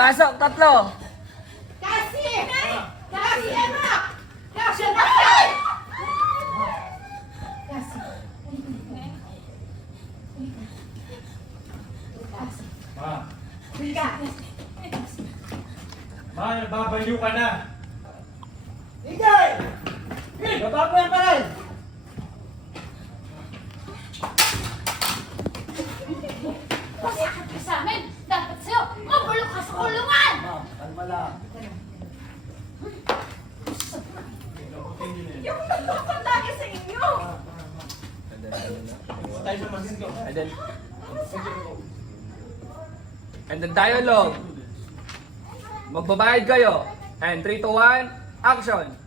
pasok, tatlo. Kasi! Kasi, anak! Kasi, Ma, Higa! ma, nababayo ka na. Higay! Baba mo yan pa rin! Masakit ka sa amin! Dapat sa'yo, mabulok ka sa kulungan! Ma'am, kalma lang. Yung nagpapang lagi sa inyo! And then dialogue. Magbabayad kayo. And 3, 2, 1, action!